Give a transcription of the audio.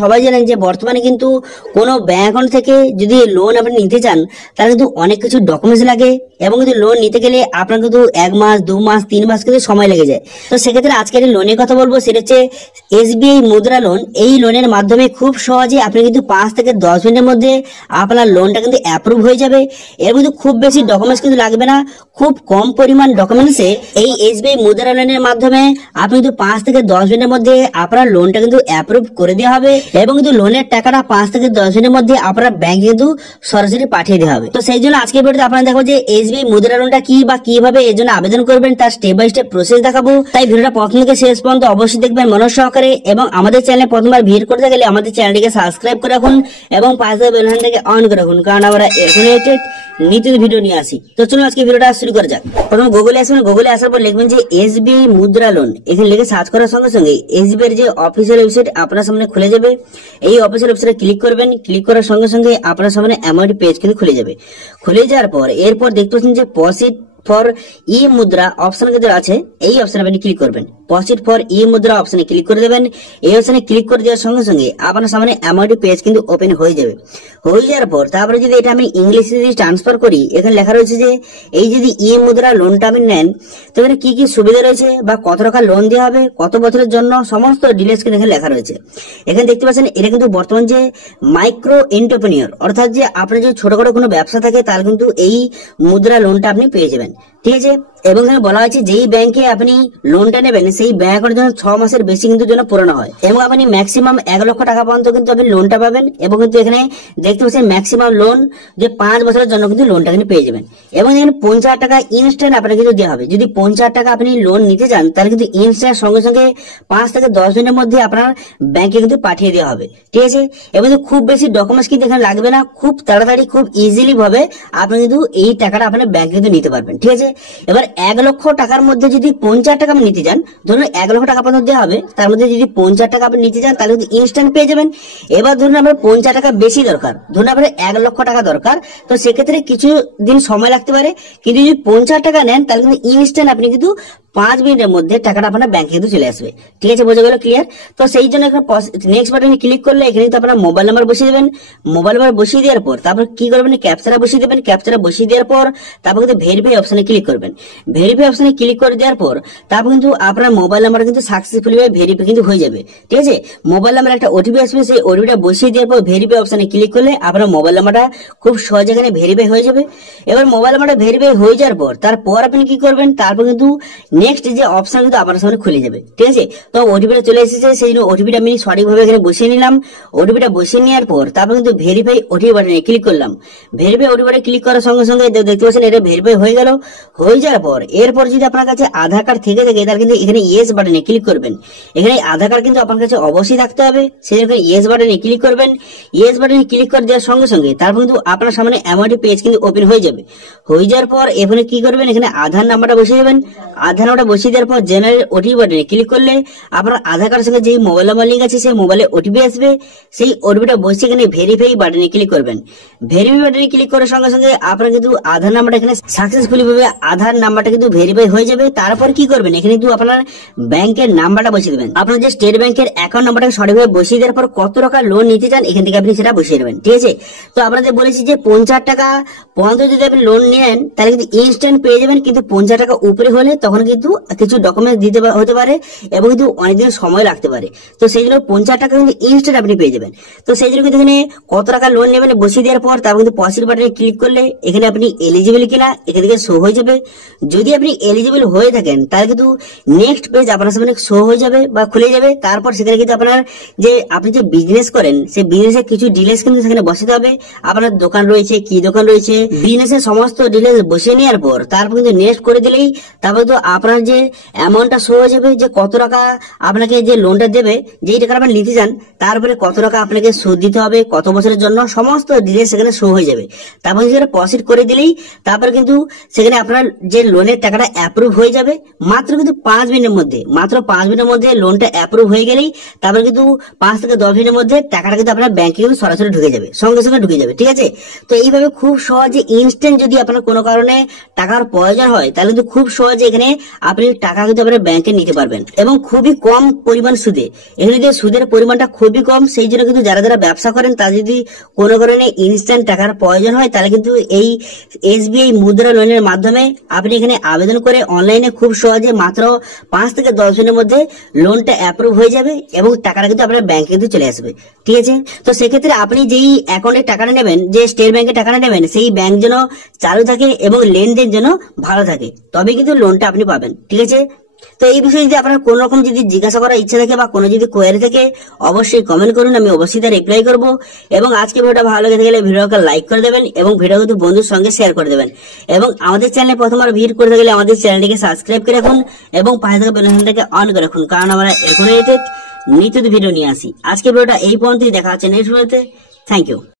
সবাই জানেন যে বর্তমানে কিন্তু কোনো ব্যাংক অ্যাকাউন্ট থেকে যদি লোন আপনি নিতে চান তাহলে কিন্তু অনেক কিছু ডকুমেন্টস লাগে এবং কিন্তু লোন নিতে গেলে আপনার কিন্তু 1 মাস 2 মাস 3 মাস কিন্তু সময় লেগে যায়। তো সেক্ষেত্রে আজকে একটা লোনের কথা বলবো, সেটা হচ্ছে এসবিআই মুদ্রা লোন। এই লোনের মাধ্যমে খুব সহজে আপনি কিন্তু 5 থেকে 10 মিনিটের মধ্যে আপনার লোনটা কিন্তু অ্যাপ্রুভ হয়ে যাবে এবং কিন্তু খুব বেশি ডকুমেন্টস কিন্তু লাগবে না, খুব কম পরিমাণ ডকুমেন্টসে এই এসবিআই মুদ্রা লোনের মাধ্যমে আপনি কিন্তু 5 থেকে 10 মিনিটের মধ্যে আপনার লোনটা কিন্তু অ্যাপ্রুভ করে দেওয়া হবে এবং কিন্তু লোনের টাকাটা 5 থেকে 10 দিনের মধ্যে আপনার ব্যাংকে কিন্তু সরাসরি পাঠিয়ে দেওয়া হবে। তো সেই জন্য আজকে ভিডিওতে আপনারা দেখো যে এসবিআই মুদ্রা লোনটা কি বা কিভাবে এর জন্য আবেদন করবেন তার স্টেপ বাই স্টেপ প্রসেস দেখাবো। তাই ভিডিওটা প্রথম থেকে শেষ পর্যন্ত অবশ্যই দেখবেন মনোযোগ সহকারে এবং আমাদের চ্যানেলে প্রথমবার ভিজিট করতে গেলে আমাদের চ্যানেলটিকে সাবস্ক্রাইব করে রাখুন এবং পাশে বেল আইকনটাকে অন করে রাখুন, কারণ আমরা রিলেটেড নিত্য ভিডিও নিয়ে আসি। তো চলুন আজকে ভিডিওটা শুরু করা যাক। প্রথম গুগলে আসবেন, গুগলে আসার পর লিখবেন যে এসবিআই মুদ্রা লোন। এখানে লিখে সার্চ করার সঙ্গে সঙ্গে এসবিআই এর যে অফিসিয়াল ওয়েবসাইট আপনার সামনে খুলে যাবে। এই অফিসিয়াল ওয়েবসাইটে ক্লিক করবেন, ক্লিক করার সঙ্গে সঙ্গে আপনার সামনে এমন পেজ কিন্তু খুলে যাবে। খুলে যাওয়ার পর এরপর দেখতে পাচ্ছেন যে প্রসিড ফর ই মুদ্রা অপশন কিন্তু আছে, এই অপশনে আপনি ক্লিক করবেন। প্রসিড ফর ই মুদ্রা অপশনে ক্লিক করে দেবেন। এই অপশনে ক্লিক করে দেওয়ার সঙ্গে সঙ্গে আপনার সামনে এমন পেজ কিন্তু ওপেন হয়ে যাবে। হয়ে যাওয়ার পর তারপরে যদি এটা আমি ইংলিশে যদি ট্রান্সফার করি, এখানে লেখা রয়েছে যে এই যদি ই মুদ্রা লোনটা আপনি নেন তো এখানে কি কি সুবিধা রয়েছে বা কত টাকা লোন দেওয়া হবে, কত বছরের জন্য, সমস্ত ডিটেইলস কিন্তু এখানে লেখা রয়েছে। এখানে দেখতে পাচ্ছেন এটা কিন্তু বর্তমান যে মাইক্রো এন্টারপ্রেনিয়র, অর্থাৎ যে আপনার যদি ছোটখাটো কোনো ব্যবসা থাকে তাহলে কিন্তু এই মুদ্রা লোনটা আপনি পেয়ে যাবেন, ঠিক আছে। এবং এখানে বলা হয়েছে যেই ব্যাংকে আপনি লোনটা নেবেন সেই ব্যাংকের জন্য 6 মাসের বেশি কিন্তু যেন পুরানো হয় এবং আপনি ম্যাক্সিমাম 1 লক্ষ টাকা পর্যন্ত কিন্তু আপনি লোনটা পাবেন। এবং কিন্তু এখানে দেখতে পাচ্ছেন ম্যাক্সিমাম লোন যে 5 বছরের জন্য কিন্তু লোনটা কিন্তু পেয়ে যাবেন। এবং এখানে 50 টাকা ইনস্ট্যান্ট আপনাকে কিন্তু দেওয়া হবে। যদি 50 টাকা আপনি লোন নিতে চান তাহলে কিন্তু ইনস্ট্যান্ট সঙ্গে সঙ্গে 5 থেকে 10 দিনের মধ্যে আপনার ব্যাংকে কিন্তু পাঠিয়ে দেওয়া হবে, ঠিক আছে। এবং খুব বেশি ডকুমেন্টস কিন্তু এখানে লাগবে না, খুব তাড়াতাড়ি খুব ইজিলি ভাবে আপনি কিন্তু এই টাকাটা আপনার ব্যাংকে কিন্তু নিতে পারবেন, ঠিক আছে। এবার 1 লক্ষ টাকার মধ্যে যদি 50 টাকা আপনি নিতে চান, ধরুন 1 লক্ষ টাকা পর্যন্ত দেওয়া হবে, তার মধ্যে যদি 50 টাকা আপনি নিতে চান তাহলে কিন্তু ইনস্ট্যান্ট পেয়ে যাবেন। এবার ধরুন আপনার 50 টাকা বেশি দরকার, ধরুন আপনার 1 লক্ষ টাকা দরকার, তো সেক্ষেত্রে কিছু দিন সময় লাগতে পারে, কিন্তু যদি 50 টাকা নেন তাহলে কিন্তু ইনস্ট্যান্ট আপনি কিন্তু 5 মিনিটের মধ্যে টাকাটা আপনার ব্যাংকে কিন্তু চলে আসবে, ঠিক আছে। বোঝা গেল, ক্লিয়ার? তো সেই জন্য এখানে নেক্সট বাটনে ক্লিক করলে এখানে তো আপনার মোবাইল নাম্বার বসিয়ে দেবেন। মোবাইল নাম্বার বসিয়ে দেওয়ার পর তারপর কি করবেন, ক্যাপচারা বসিয়ে দেবেন। ক্যাপচারা বসিয়ে দেওয়ার পর তারপর কিন্তু ভেরিফাই অপশনে ক্লিক করবেন। ভেরিফাই অপশনে ক্লিক করে দেওয়ার পর তারপর কিন্তু আপনার মোবাইল নাম্বার কিন্তু সাকসেসফুলি ভেরিফাই কিন্তু হয়ে যাবে, ঠিক আছে। মোবাইল নাম্বার একটা ওটিপি আসবে, সেই ওটিপিটা বসিয়ে দেওয়ার পর ভেরিফাই অপশনে ক্লিক করলে আপনার মোবাইল নাম্বারটা খুব সহজে এখানে ভেরিফাই হয়ে যাবে। এবার মোবাইল নাম্বারটা ভেরিফাই হয়ে যাওয়ার পর তারপর আপনি কি করবেন, তারপর কিন্তু নেক্সট যে অপশন কিন্তু আপনার সামনে খুলে যাবে, ঠিক আছে। তো ওটিপিটা চলে এসেছে, সেই জন্য ওটিপিটা আমি সঠিকভাবে এখানে বসিয়ে নিলাম। ওটিপিটা বসিয়ে নেওয়ার পর তারপর কিন্তু ভেরিফাই ওটিপি বাটনে ক্লিক করলাম। ভেরিফাই ওটিপি বাটনে ক্লিক করার সঙ্গে সঙ্গে দেখতে পাচ্ছেন এটা ভেরিফাই হয়ে গেল। হয়ে যাওয়ার পর এরপর যদি আপনার কাছে আধার কার্ড থেকে থাকে তাহলে কিন্তু এখানে ইয়েস বাটনে ক্লিক করবেন। এখানে আধার কার্ড কিন্তু আপনার কাছে অবশ্যই থাকতে হবে, সেই জন্য ইয়েস বাটনে ক্লিক করবেন। ইয়েস বাটনে ক্লিক করে দেওয়ার সঙ্গে সঙ্গে তারপর কিন্তু আপনার সামনে এমন পেজ কিন্তু ওপেন হয়ে যাবে। হয়ে যাওয়ার পর এখানে কি করবেন, এখানে আধার নাম্বারটা বসিয়ে দেবেন। আধার নাম্বারটা বসিয়ে দেওয়ার পর জেনারেল ওটিপি বাটনে ক্লিক করলে আপনার আধার কার্ডের সঙ্গে যে মোবাইল নাম্বার লিঙ্ক আছে সেই মোবাইলে ওটিপি আসবে। সেই ওটিপিটা বসিয়ে এখানে ভেরিফাই বাটনে ক্লিক করবেন। ভেরিফাই বাটনে ক্লিক করার সঙ্গে সঙ্গে আপনার কিন্তু আধার নাম্বারটা এখানে সাকসেসফুলি ভাবে আধার নাম্বারটা কিন্তু ভেরিফাই হয়ে যাবে। তারপর কি করবেন, এখানে কিন্তু আপনার ব্যাংকের নাম্বারটা বসিয়ে দেবেন। আপনার যে স্টেট ব্যাংকের অ্যাকাউন্ট নাম্বারটা সঠিকভাবে বসিয়ে দেওয়ার পর কত টাকা লোন নিতে চান এখান থেকে আপনি সেটা বসিয়ে দেবেন, ঠিক আছে। তো আপনাদের বলেছি যে 50 টাকা পর্যন্ত যদি আপনি লোন নেন তাহলে কিন্তু ইনস্ট্যান্ট পেয়ে যাবেন, কিন্তু 50 টাকা উপরে হলে তখন কিন্তু কিছু ডকুমেন্ট দিতে হতে পারে এবং কিন্তু অনেকদিন সময় লাগতে পারে। তো সেই জন্য 50 টাকা কিন্তু ইনস্ট্যান্ট আপনি পেয়ে যাবেন। তো সেই জন্য কিন্তু এখানে কত টাকা লোন নেবেন বসিয়ে দেওয়ার পর তারপর কিন্তু প্রসিড বাটনে ক্লিক করলে এখানে আপনি এলিজিবল কিনা এখান থেকে শো হয়ে যাবে। যদি আপনি এলিজিবল হয়ে থাকেন তাহলে কিন্তু নেক্সট পেজ আপনার সামনে শো হয়ে যাবে বা খুলে যাবে। তারপর সেখানে কিন্তু আপনার যে আপনি যে বিজনেস করেন সেই বিজনেসের কিছু ডিটেইলস কিন্তু সেখানে বসাতে হবে। আপনার দোকান রয়েছে, কি দোকান রয়েছে, বিজনেসের সমস্ত ডিটেইলস বসিয়ে নেওয়ার পর তারপর কিন্তু নেক্সট করে দিলেই তারপর তো আপনার যে অ্যামাউন্টটা শো হয়ে যাবে, যে কত টাকা আপনাকে যে লোনটা দেবে, যেই টাকা আপনি নিতে চান তারপরে কত টাকা আপনাকে সুদ দিতে হবে, কত বছরের জন্য, সমস্ত ডিটেইলস সেখানে শো হয়ে যাবে। তারপর সেখানে প্রসিড করে দিলেই তারপর কিন্তু সেখানে আপনার যে লোনের টাকাটা অ্যাপ্রুভ হয়ে যাবে। মাত্র কিন্তু 5 মিনিটের মধ্যে, মাত্র 5 মিনিটের মধ্যে লোনটা অ্যাপ্রুভ হয়ে গেলেই তারপর কিন্তু 5 থেকে 10 মিনিটের মধ্যে টাকাটা কিন্তু আপনার ব্যাংকে কিন্তু সরাসরি ঢুকে যাবে, সঙ্গে সঙ্গে ঢুকে যাবে, ঠিক আছে। তো এইভাবে খুব সহজে ইনস্ট্যান্ট যদি আপনার কোনো কারণে টাকার প্রয়োজন হয় তাহলে কিন্তু খুব সহজে এখানে আপনি টাকা কিন্তু আপনার ব্যাংকে নিতে পারবেন এবং খুবই কম পরিমাণ সুদে। এখানে যে সুদের পরিমাণটা খুবই কম, সেই জন্য কিন্তু যারা যারা ব্যবসা করেন তারা যদি কোনো কারণে ইনস্ট্যান্ট টাকার প্রয়োজন হয় তাহলে কিন্তু এই SBI মুদ্রা লোনের মাধ্যমে আপনি এখানে আবেদন করে অনলাইনে খুব সহজে মাত্র 5 থেকে 10 দিনের মধ্যে লোনটা অ্যাপ্রুভ হয়ে যাবে এবং টাকাটা কিন্তু আপনার ব্যাংকে কিন্তু চলে আসবে। ঠিক আছে, তো সেক্ষেত্রে আপনি যেই অ্যাকাউন্টে টাকাটা নেবেন, যে স্টেট ব্যাংকে টাকাটা নেবেন, সেই ব্যাংক যেন চালু থাকে এবং লেনদেন যেন ভালো থাকে, তবে কিন্তু লোনটা আপনি পাবেন। ঠিক আছে, তো এই বিষয়ে যদি আপনার কোন রকম যদি জিজ্ঞাসা করার ইচ্ছা থাকে বা কোনো যদি কোয়েরি থাকে অবশ্যই কমেন্ট করুন, আমি অবশ্যই তার রিপ্লাই করব। এবং আজকে ভিডিওটা ভালো লেগে থাকলে ভিডিওকে লাইক করে দেবেন এবং ভিডিও কিন্তু বন্ধুর সঙ্গে শেয়ার করে দেবেন। এবং আমাদের চ্যানেলে প্রথমবার ভিজিট করে থাকলে আমাদের চ্যানেলটিকে সাবস্ক্রাইব করে রাখুন এবং পাশে থাকা বেল আইকনটাকে অন করে রাখুন, কারণ আমরা এখন নিত্য ভিডিও নিয়ে আসি। আজকে ভিডিওটা এই পর্যন্তই, দেখা হচ্ছে নেক্সট ভিডিওতে। Thank you.